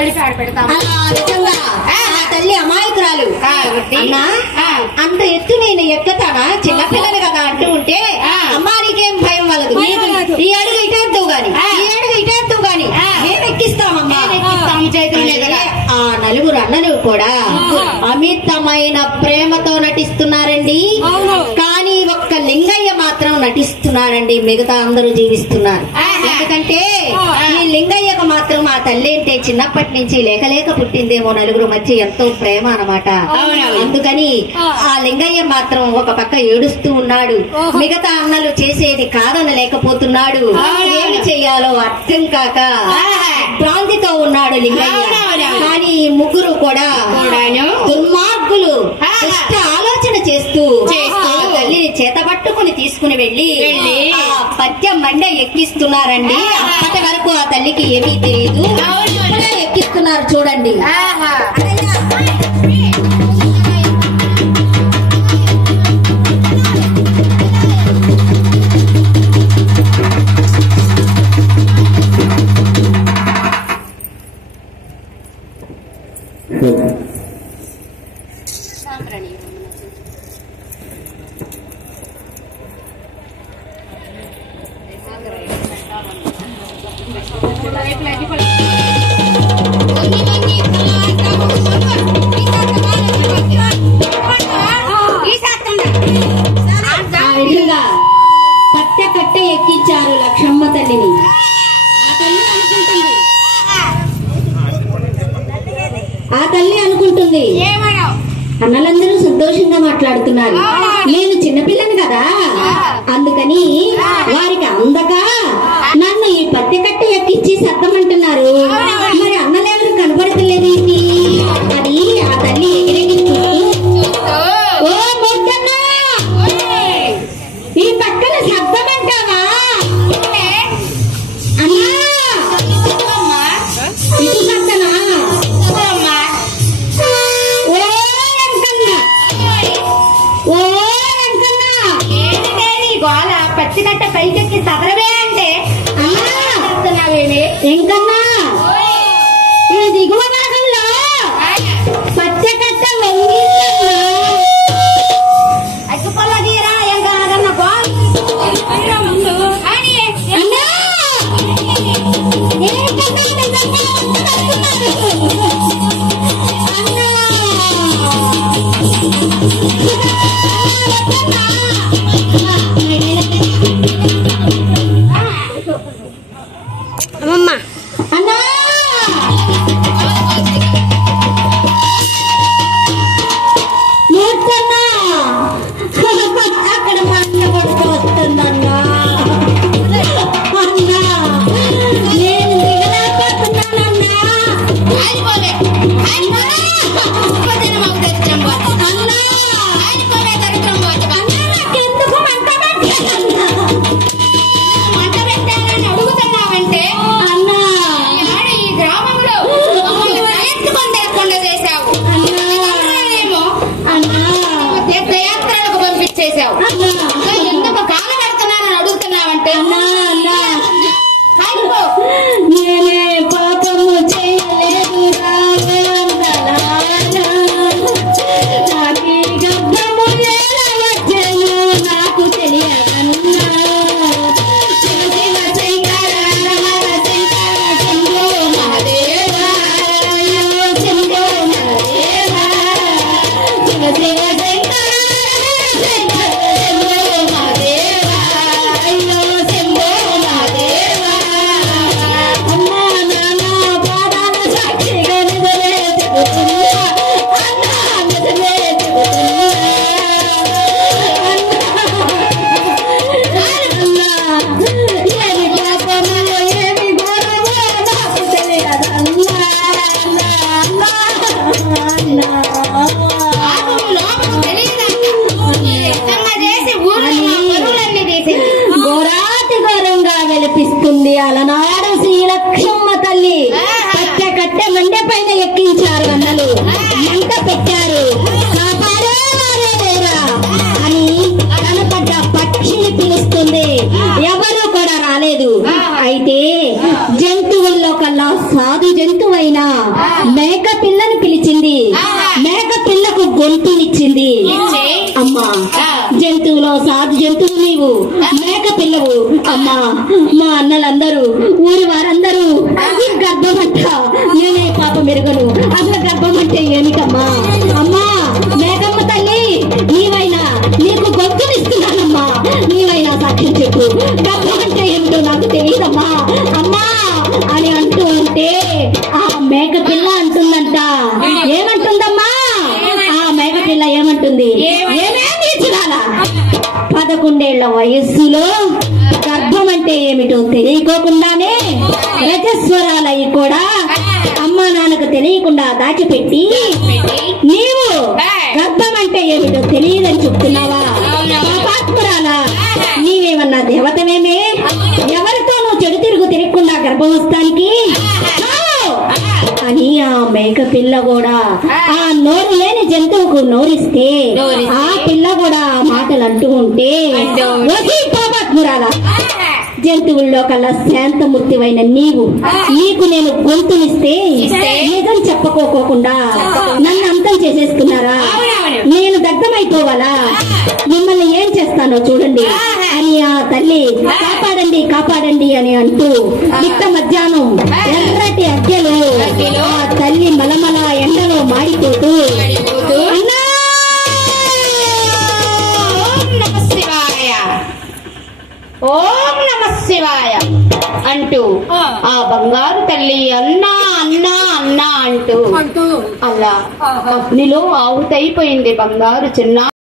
మళ్ళీ పేడ పెడతాము. తల్లి అమాయకురాలు అన్నా, అంత ఎత్తు నేను ఎక్కుతానా? చిన్నపిల్లలు కదా అంటూ ఉంటే అమ్మా నీకేం భయం వలదు, ఈ అడుగు ఇటేద్దు గాని, ఈ అడుగు ఇటేద్దు గాని మేము ఎక్కిస్తామమ్మా. ఆ నలుగురు అన్నలు కూడా అమితమైన ప్రేమతో నటిస్తున్నారండి. కానీ ఒక్క లింగయ్య మాత్రం నటిస్తున్నారండి, మిగతా అందరూ జీవిస్తున్నారు. ఎందుకంటే ఈ లింగయ్యకు మాత్రం ఆ తల్లి అంటే చిన్నప్పటి నుంచి లేక పుట్టిందేమో, నలుగురు మధ్య ఎంతో ప్రేమ అన్నమాట. అందుకని ఆ లింగయ్య మాత్రం ఒక పక్క ఏడుస్తూ ఉన్నాడు, మిగతా అన్నలు చేసేది కాదనలేకపోతున్నాడు. ఏమి చెయ్యాలో అర్థం కాక భ్రాంతితో ఉన్నాడు లింగయ్య. కానీ ఈ ముగ్గురు కూడా దుర్మార్గులు ఆలోచన చేస్తూ తల్లిని చేతబట్టుకుని తీసుకుని వెళ్లి ఆ పద్యం మండ ఎక్కిస్తున్నారండి. అప్పటి వరకు ఆ తల్లికి ఏమీ తెలియదు, ఎక్కిస్తున్నారు చూడండి. కట్టె కట్టె ఎక్కించారు లక్ష్మమ్మ తల్లిని. ఆ తల్లి అనుకుంటుంది అన్నలందరూ సంతోషంగా మాట్లాడుతున్నారు, నేను చిన్నపిల్లని కదా, అందుకని వారికి అందక నన్ను ఈ పత్తి కట్టె ఎక్కించి సత్తమంటున్నారు, మరి అన్నలెవరు కనపడతలేదు ఏంటి అని ఆ తల్లి ఎగిరెగిరి ఓ మొక్కన్నా ఈ పక్కన శబ్దమంటావా అన్నా, ఇటు పక్కన గోళ పచ్చికట్ట పైకెక్కి సదరవే అంటే అన్నావేమి ఇంకన్నా ఈ దిగువ భాగంలో పచ్చకట్ట అగ్గిపొల్లగీరా ఏం కాదన్న అమ్మమ్మ అన్నా మూర్తన్నా అక్కడ మంట పడుతూ వస్తుందన్నా. అన్నా నేను దిగలేకపోతున్నానన్నా. నాకెందుకు మంట పెట్టానన్నా? మంట పెట్టానని అడుగుతున్నావంటే అన్నా ఈ గ్రామంలో ఎత్తుకొని తెలకుండా చేశావు, అన్నా తీర్థయాత్రలకు పంపించేశావు, ఎందుకు కాలు కడుతున్నానని అడుగుతున్నావంటే నేనే పాపము చేయలేదు నాకు తెలియదన్నా. ఘోరాతి ఘోరంగా వెలిపిస్తుంది అలనాడు శ్రీలక్ష్మమ్మ తల్లి. పచ్చ కట్టె మండె పైన ఎక్కించారు అన్నలు, మంట పెట్టారు, కాపాడేవారేరా అని కనపడ్డ పక్షిని పిలుస్తుంది, ఎవరు కూడా రాలేదు. అయితే జంతువుల్లో కల్లా సాధు జంతువైన మేక పిల్లను పిలిచింది. మేక పిల్లకు గొంతునిచ్చింది. అమ్మా, జంతువులో సాధు జంతువు నీవు, మేక పిల్లవు. అమ్మా, మా అన్నలందరూ ఊరి వారందరూ ఈ గర్భం అంట నేనే పాప మెరుగను. అసలు గర్భం అంటే ఏమిటమ్మా? అమ్మా, మేకమ్మ తల్లి, నీవైనా నీకు గొంతునిస్తున్నానమ్మా, నీవైనా సాక్ష్యం చెప్పు. గర్భం అంటే ఏమిటో నాకు తెలియదమ్మా అమ్మా అని అంటూ ఉంటే ఆ మేక పిల్ల అంటుందంట. ఏమంటుందమ్మా ఆ మేక పిల్ల? ఏమంటుంది? ఏమేమి చూడాలా? 11 ఏళ్ల వయస్సులో గర్భం అంటే ఏమిటో తెలియకోకుండానే రజస్వరాలయ్యి కూడా అమ్మా నాన్నకు తెలియకుండా దాచిపెట్టి నీవు గర్భం అంటే ఏమిటో తెలియదని చెప్తున్నావా? పాపాత్మురాలా, నీవేమన్నా దేవతమేమే? ఎవరితోనూ చెడు తిరగకుండా గర్భవస్తానికి అని ఆ మేక పిల్ల కూడా ఆ నోరు లేని జంతువుకు నోరిస్తే ఆ పిల్ల కూడా మాటలు అంటూ ఉంటే పాపాత్మురాలా, జంతువుల్లో కల్లా శాంతమూర్తివైన నీకు నేను గొంతునిస్తే నిజం చెప్పుకోకుండా నన్ను అంతం చేసేస్తున్నారా? నేను దగ్ధమైపోవాలా? మిమ్మల్ని ఏం చేస్తానో చూడండి అని ఆ తల్లి కాపాడండి కాపాడండి అని అంటూ మిట్ట మధ్యాహ్నం ఎర్రటి అద్దెలు ఆ తల్లి మలమల ఎండలో మాడిపోతూ అన్నా ఓం నమ శివాయ అంటూ ఆ బంగారు తల్లి అన్నా అన్నా అన్నా అంటూ అలా అగ్నిలో ఆహుతైపోయింది బంగారు చిన్న